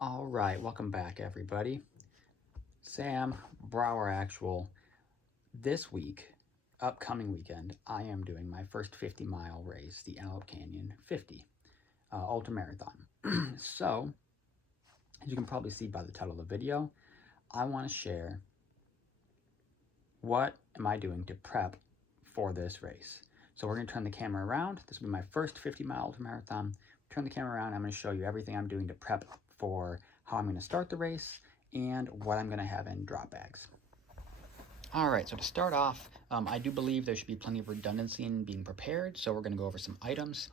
All right, welcome back, everybody. Sam Brower Actual. This week, upcoming weekend, I am doing my first 50-mile race, the Antelope Canyon 50 ultra marathon. So, as you can probably see by the title of the video, I want to share what am I doing to prep for this race. So we're going to turn the camera around. This will be my first 50-mile ultra marathon. Turn the camera around. I'm going to show you everything I'm doing to prep for how I'm going to start the race and what I'm going to have in drop bags. All right, so to start off, I do believe there should be plenty of redundancy in being prepared, so we're going to go over some items.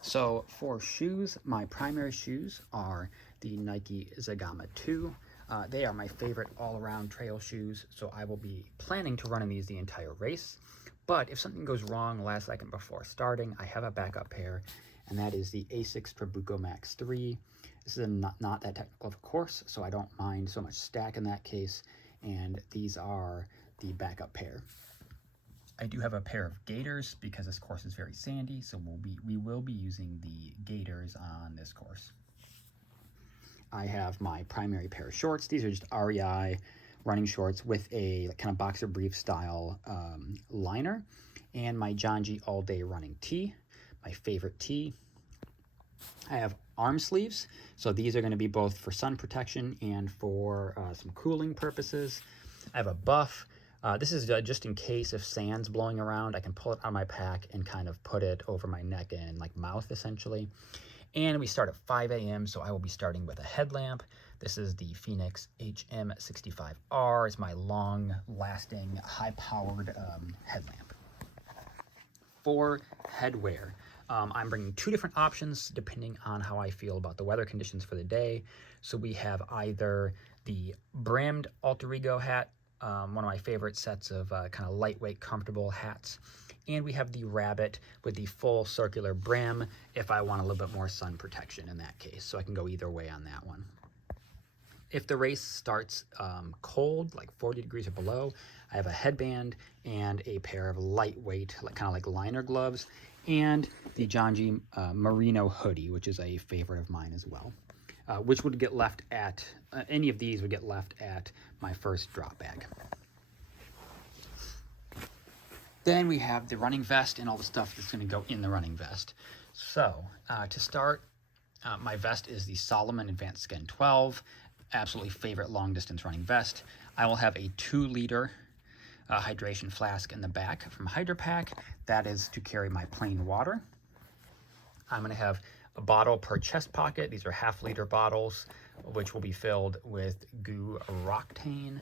So for shoes, my primary shoes are the Nike Zagama 2. They are my favorite all-around trail shoes, so I will be planning to run in these the entire race. But if something goes wrong last second before starting, I have a backup pair, and that is the Asics Trabuco Max 3. This is not that technical of a course, so I don't mind so much stack in that case, and these are the backup pair. I do have a pair of gaiters because this course is very sandy, so we will be using the gaiters on this course. I have my primary pair of shorts. These are just REI running shorts with a kind of boxer brief style liner, and my John G all day running tee, my favorite tee. I have arm sleeves, so these are going to be both for sun protection and for some cooling purposes. I have a buff. This is just in case if sand's blowing around, I can pull it out of my pack and kind of put it over my neck and like mouth essentially. And we start at 5 a.m., so I will be starting with a headlamp. This is the Phoenix HM65R. It's my long-lasting, high-powered headlamp. For headwear, I'm bringing two different options depending on how I feel about the weather conditions for the day. So we have either the brimmed Alter Ego hat, one of my favorite sets of kind of lightweight, comfortable hats. And we have the rabbit with the full circular brim if I want a little bit more sun protection in that case. So I can go either way on that one. If the race starts cold, like 40 degrees or below, I have a headband and a pair of lightweight, kind of like liner gloves, and the John G Merino hoodie, which is a favorite of mine as well. Which would get left at, any of these would get left at my first drop bag. Then we have the running vest and all the stuff that's going to go in the running vest. So to start, my vest is the Salomon Advanced Skin 12, absolutely favorite long distance running vest. I will have a 2-liter hydration flask in the back from Hydropack. That is to carry my plain water. I'm going to have a bottle per chest pocket. These are half-liter bottles, which will be filled with Goo Roctane,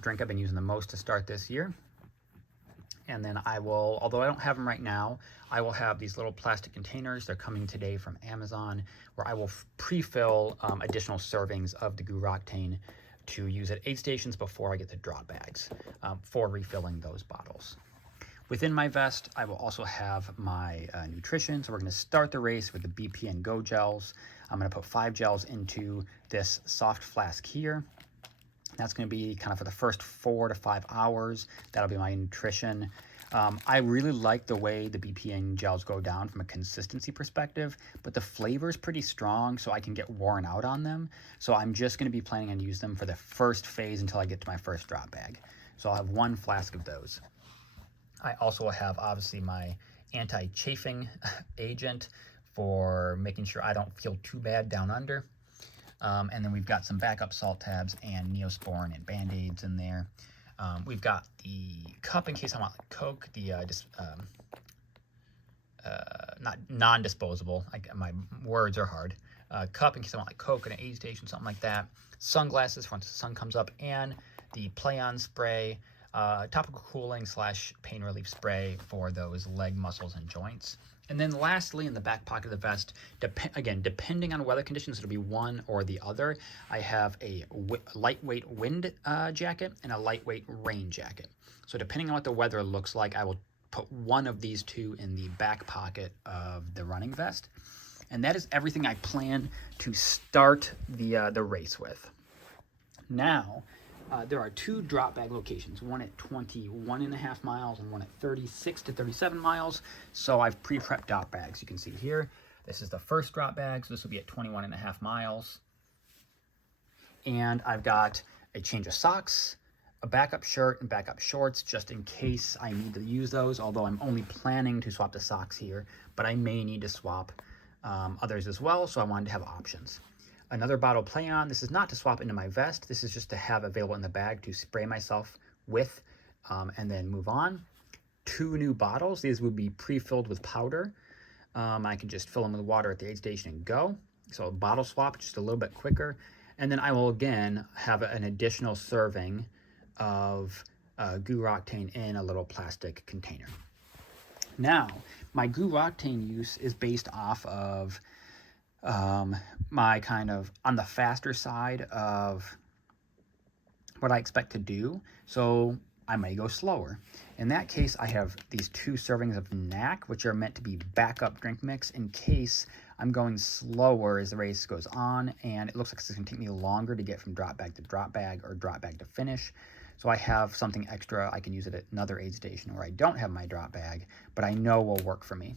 drink I've been using the most to start this year. And then I will, although I don't have them right now, I will have these little plastic containers. They're coming today from Amazon, where I will pre-fill additional servings of the Goo Roctane to use at aid stations before I get the drop bags for refilling those bottles. Within my vest, I will also have my nutrition. So we're going to start the race with the BPN Go gels. I'm going to put 5 gels into this soft flask here. That's going to be kind of for the first 4 to 5 hours. That'll be my nutrition. I really like the way the BPN gels go down from a consistency perspective, but the flavor is pretty strong, so I can get worn out on them. So I'm just going to be planning on using them for the first phase until I get to my first drop bag. So I'll have 1 flask of those. I also will have, obviously, my anti-chafing agent for making sure I don't feel too bad down under. And then we've got some backup salt tabs and Neosporin and Band-Aids in there. We've got the cup in case I want like Coke, the not non-disposable, my words are hard, cup in case I want like Coke and an aid station, something like that. Sunglasses once the sun comes up, and the Play-On spray, topical cooling / pain relief spray for those leg muscles and joints. And then lastly, in the back pocket of the vest, again, depending on weather conditions, it'll be one or the other. I have a lightweight wind jacket and a lightweight rain jacket. So depending on what the weather looks like, I will put one of these two in the back pocket of the running vest. And that is everything I plan to start the race with. Now, there are 2 drop bag locations, one at 21.5 miles and one at 36 to 37 miles. So I've pre-prepped drop bags. You can see here, this is the first drop bag. So this will be at 21.5 miles. And I've got a change of socks, a backup shirt, and backup shorts just in case I need to use those, although I'm only planning to swap the socks here, but I may need to swap others as well, so I wanted to have options. Another bottle play-on. This is not to swap into my vest. This is just to have available in the bag to spray myself with and then move on. 2 new bottles. These would be pre-filled with powder. I can just fill them with water at the aid station and go. So a bottle swap, just a little bit quicker. And then I will again have an additional serving of goo octane in a little plastic container. Now, my goo octane use is based off of my kind of on the faster side of what I expect to do. So I may go slower. In that case, I have these 2 servings of NAC, which are meant to be backup drink mix in case I'm going slower as the race goes on, and it looks like it's going to take me longer to get from drop bag to drop bag or drop bag to finish. So I have something extra I can use it at another aid station where I don't have my drop bag, but I know will work for me.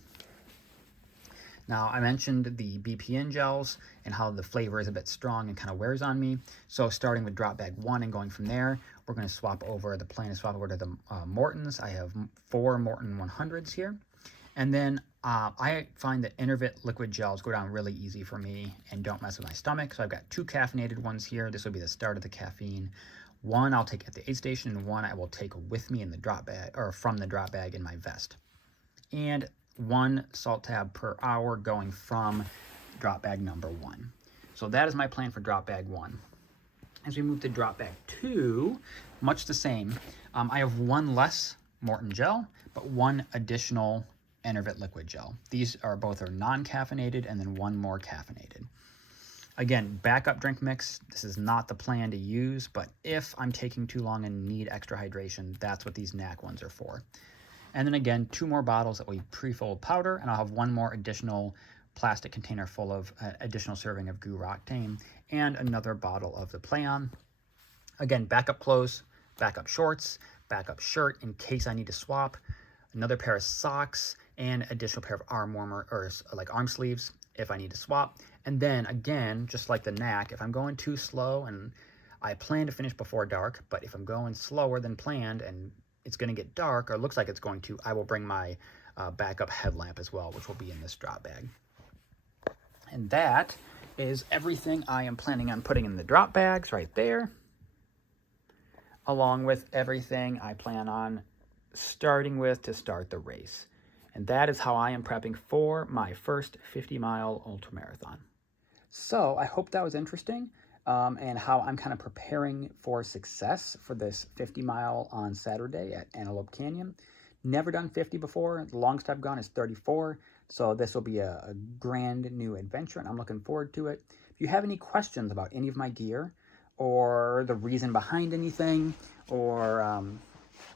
Now, I mentioned the BPN gels and how the flavor is a bit strong and kind of wears on me. So starting with drop bag 1 and going from there, we're going to swap over, the plan is swap over to the Mortons. I have 4 Morton 100s here. And then I find that Intervit liquid gels go down really easy for me and don't mess with my stomach. So I've got 2 caffeinated ones here. This will be the start of the caffeine. 1 I'll take at the aid station, and 1 I will take with me in the drop bag, or from the drop bag in my vest. And 1 salt tab per hour going from drop bag number 1. So that is my plan for drop bag 1. As we move to drop bag 2, much the same. I have 1 less Morton gel, but 1 additional Enervit liquid gel. These are both non-caffeinated, and then 1 more caffeinated. Again, backup drink mix. This is not the plan to use, but if I'm taking too long and need extra hydration, that's what these NAC ones are for. And then again, 2 more bottles that we pre-fill with powder, and I'll have 1 more additional plastic container full of additional serving of goo octane, and another bottle of the play-on. Again, backup clothes, backup shorts, backup shirt in case I need to swap, another pair of socks, and additional pair of arm warmer, or like arm sleeves if I need to swap. And then again, just like the NAC, if I'm going too slow, and I plan to finish before dark, but if I'm going slower than planned and it's going to get dark, or looks like it's going to, I will bring my backup headlamp as well, which will be in this drop bag. And that is everything I am planning on putting in the drop bags right there, along with everything I plan on starting with to start the race. And that is how I am prepping for my first 50-mile ultramarathon. So I hope that was interesting. And how I'm kind of preparing for success for this 50-mile on Saturday at Antelope Canyon. Never done 50 before. The longest I've gone is 34. So this will be a grand new adventure, and I'm looking forward to it. If you have any questions about any of my gear, or the reason behind anything, or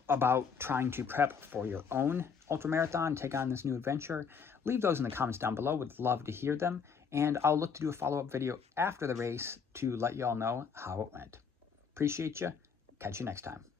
about trying to prep for your own ultramarathon, take on this new adventure, leave those in the comments down below. Would love to hear them. And I'll look to do a follow-up video after the race to let you all know how it went. Appreciate you. Catch you next time.